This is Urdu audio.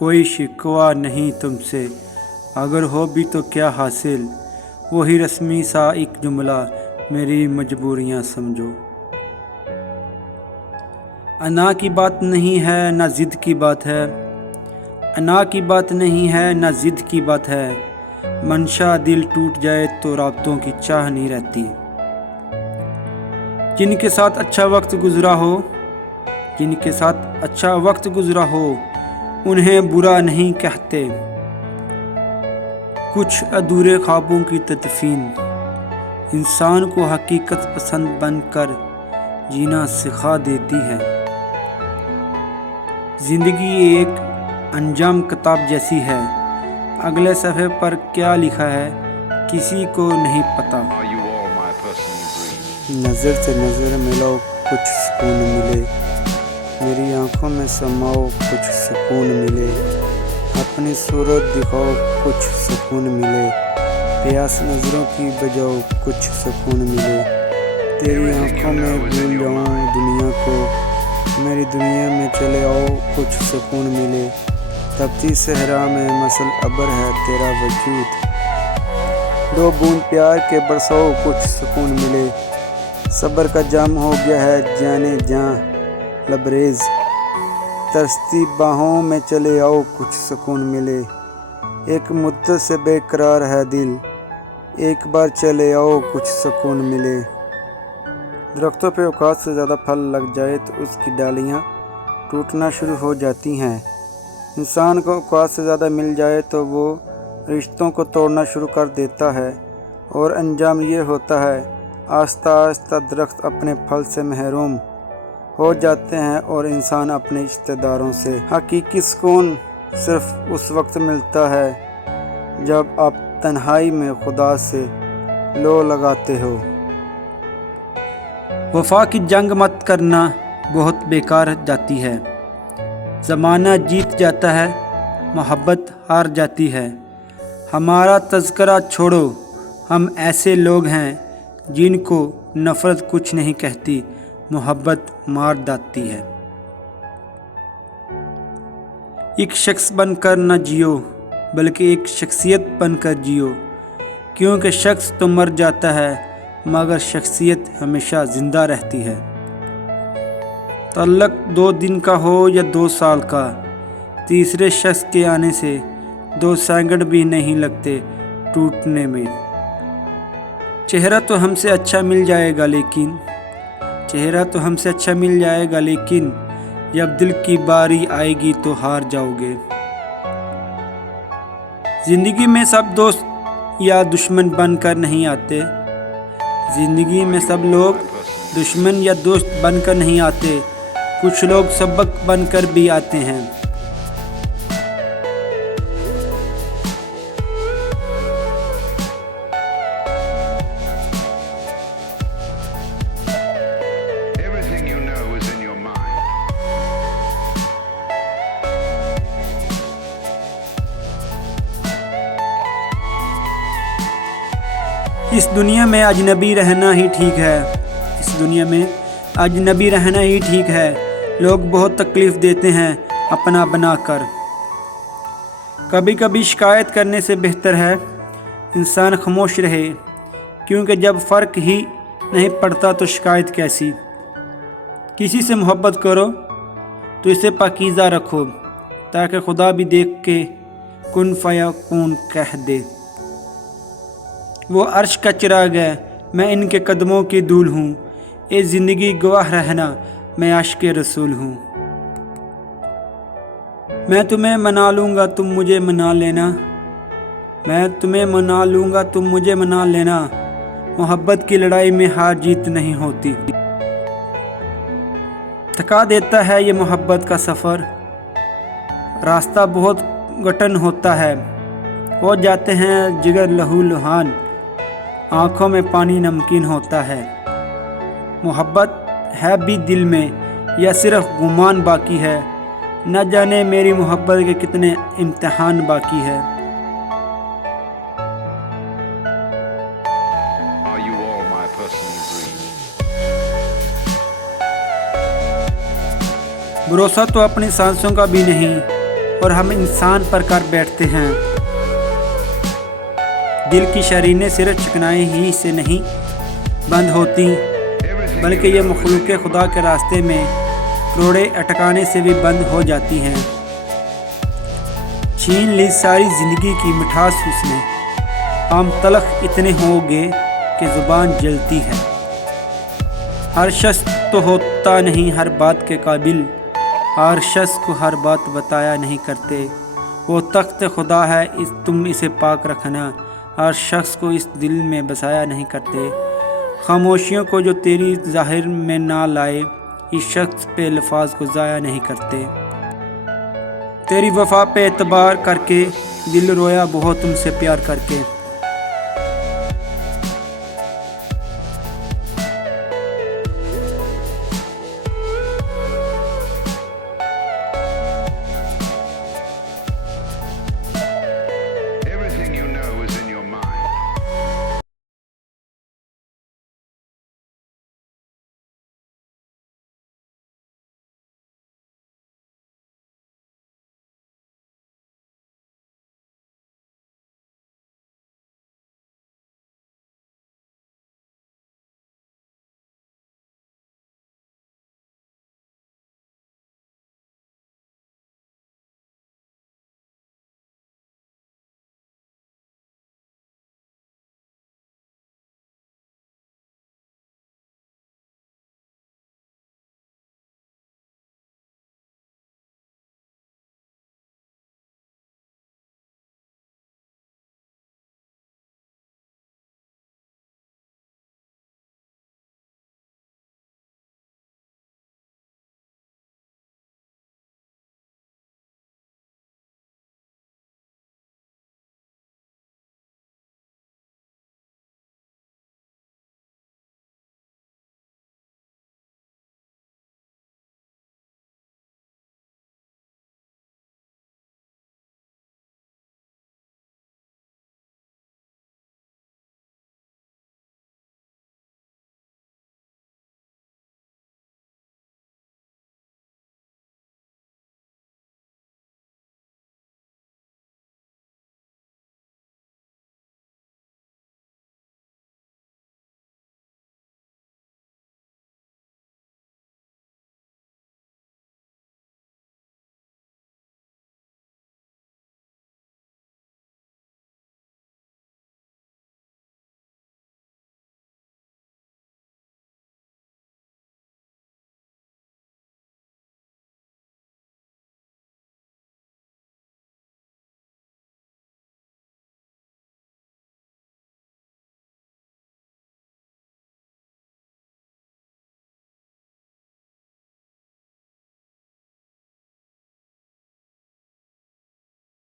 کوئی شکوہ نہیں تم سے، اگر ہو بھی تو کیا حاصل، وہی رسمی سا ایک جملہ، میری مجبوریاں سمجھو۔ انا کی بات نہیں ہے نہ ضد کی بات ہے، انا کی بات نہیں ہے نہ ضد کی بات ہے، منشا دل ٹوٹ جائے تو رابطوں کی چاہ نہیں رہتی۔ جن کے ساتھ اچھا وقت گزرا ہو، جن کے ساتھ اچھا وقت گزرا ہو، انہیں برا نہیں کہتے۔ کچھ ادھورے خوابوں کی تدفین انسان کو حقیقت پسند بن کر جینا سکھا دیتی ہے۔ زندگی ایک انجام کتاب جیسی ہے، اگلے صفحے پر کیا لکھا ہے کسی کو نہیں پتہ۔ نظر سے نظر ملاؤ کچھ سکون ملے، میری آنکھوں میں سماؤ کچھ سکون ملے، اپنی صورت دکھاؤ کچھ سکون ملے، پیاس نظروں کی بجاؤ کچھ سکون ملے، تیری آنکھوں میں بھول جاؤں دنیا کو، میری دنیا میں چلے آؤ کچھ سکون ملے، تپتی صحرا میں مسل ابر ہے تیرا وجود، دو بوند پیار کے برساؤ کچھ سکون ملے، صبر کا جام ہو گیا ہے جانے جاں لبریز، ترستی باہوں میں چلے آؤ کچھ سکون ملے، ایک مدت سے بے قرار ہے دل، ایک بار چلے آؤ کچھ سکون ملے۔ درختوں پہ اوقات سے زیادہ پھل لگ جائے تو اس کی ڈالیاں ٹوٹنا شروع ہو جاتی ہیں، انسان کو اوقات سے زیادہ مل جائے تو وہ رشتوں کو توڑنا شروع کر دیتا ہے، اور انجام یہ ہوتا ہے آہستہ آہستہ درخت اپنے پھل سے محروم ہو جاتے ہیں اور انسان اپنے رشتہ داروں سے۔ حقیقی سکون صرف اس وقت ملتا ہے جب آپ تنہائی میں خدا سے لو لگاتے ہو۔ وفا کی جنگ مت کرنا بہت بیکار جاتی ہے، زمانہ جیت جاتا ہے، محبت ہار جاتی ہے، ہمارا تذکرہ چھوڑو، ہم ایسے لوگ ہیں جن کو نفرت کچھ نہیں کہتی، محبت مار ڈالتی ہے۔ ایک شخص بن کر نہ جیو بلکہ ایک شخصیت بن کر جیو، کیونکہ شخص تو مر جاتا ہے مگر شخصیت ہمیشہ زندہ رہتی ہے۔ تعلق 2 دن کا ہو یا 2 سال کا، تیسرے شخص کے آنے سے 2 سیکنڈ بھی نہیں لگتے ٹوٹنے میں۔ چہرہ تو ہم سے اچھا مل جائے گا لیکن چہرہ تو ہم سے اچھا مل جائے گا لیکن جب دل کی باری آئے گی تو ہار جاؤ گے۔ زندگی میں سب دوست یا دشمن بن کر نہیں آتے، زندگی میں سب لوگ دشمن یا دوست بن کر نہیں آتے، کچھ لوگ سبق بن کر بھی آتے ہیں۔ اس دنیا میں اجنبی رہنا ہی ٹھیک ہے، اس دنیا میں اجنبی رہنا ہی ٹھیک ہے، لوگ بہت تکلیف دیتے ہیں اپنا بنا کر۔ کبھی کبھی شکایت کرنے سے بہتر ہے انسان خاموش رہے، کیونکہ جب فرق ہی نہیں پڑتا تو شکایت کیسی۔ کسی سے محبت کرو تو اسے پاکیزہ رکھو تاکہ خدا بھی دیکھ کے کن فیکون کہہ دے۔ وہ عرش کا چراغ ہے، میں ان کے قدموں کی دھول ہوں، اے زندگی گواہ رہنا، میں عاشق رسول ہوں۔ میں تمہیں منا لوں گا تم مجھے منا لینا، میں تمہیں منا لوں گا تم مجھے منا لینا، محبت کی لڑائی میں ہار جیت نہیں ہوتی۔ تھکا دیتا ہے یہ محبت کا سفر، راستہ بہت گٹن ہوتا ہے، ہو جاتے ہیں جگر لہو لہان، آنکھوں میں پانی نمکین ہوتا ہے۔ محبت ہے بھی دل میں یا صرف گمان باقی ہے، نہ جانے میری محبت کے کتنے امتحان باقی ہے۔ بھروسہ تو اپنی سانسوں کا بھی نہیں، اور ہم انسان پر کر بیٹھتے ہیں۔ دل کی شرینیں صرف چکنائی ہی سے نہیں بند ہوتی، بلکہ یہ مخلوق خدا کے راستے میں کروڑے اٹکانے سے بھی بند ہو جاتی ہیں۔ چھین لی ساری زندگی کی مٹھاس اس نے، آم تلخ اتنے ہو گے کہ زبان جلتی ہے۔ ہر شخص تو ہوتا نہیں ہر بات کے قابل، ہر شخص کو ہر بات بتایا نہیں کرتے۔ وہ تخت خدا ہے تم اسے پاک رکھنا، ہر شخص کو اس دل میں بسایا نہیں کرتے۔ خاموشیوں کو جو تیری ظاہر میں نہ لائے، اس شخص پہ الفاظ کو ضائع نہیں کرتے۔ تیری وفا پہ اعتبار کر کے دل رویا بہت تم سے پیار کر کے۔